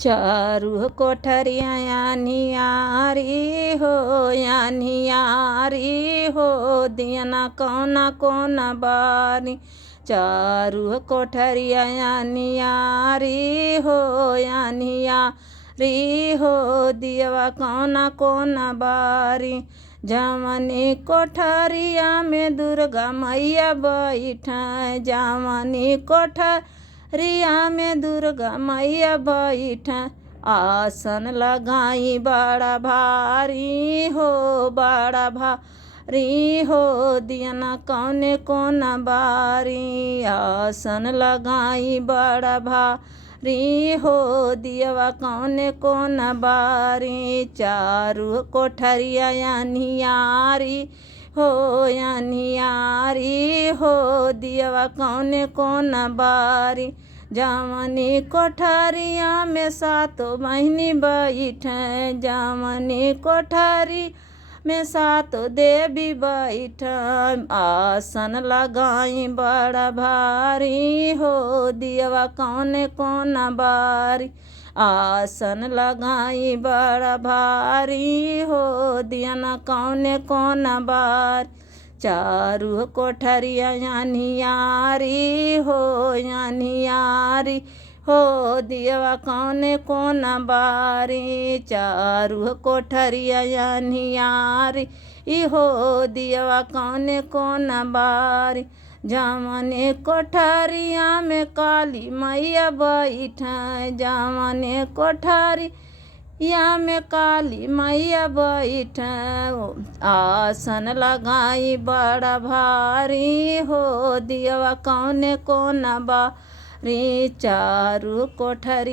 चारू कोठरिया यानियारी हो दियना कौना कौना बारी। चारू कोठरिया यानियारी हो दियवा कौना कौना बारी। जमनी कोठरिया में दुर्गा मैया बैठा, जमनी कोठरिया में दुर्गा मैया बैठा। आसन लगाई बड़ा भारी हो दियना कौने कोना बारी। आसन लगाई बड़ा भारी हो दियवा कौने कोना बारी। चारू कोठरिया यानियारी हो दियवा कौने कोना बारी। जमनी कोठरिया में सातो बहिनी बैठे, जमनी कोठरी में सातो देवी बैठे। आसन लगाई बड़ा भारी हो दियवा कौने कोना बारी। आसन लगाई बड़ा भारी हो दियना कौने कोना बारी। चारू कोठरिया यानियारी हो दियवा कौने कोना बारी। चारू कोठरिया यानियारी हो दियवा कौने कोना बारी। जमने कोठरिया में काली मैया बैठे, जमने कोठरिया में काली मैया बैठे। आसन लगाई बड़ा भारी हो दियवा कौने कोना बारी। चारू कोठरी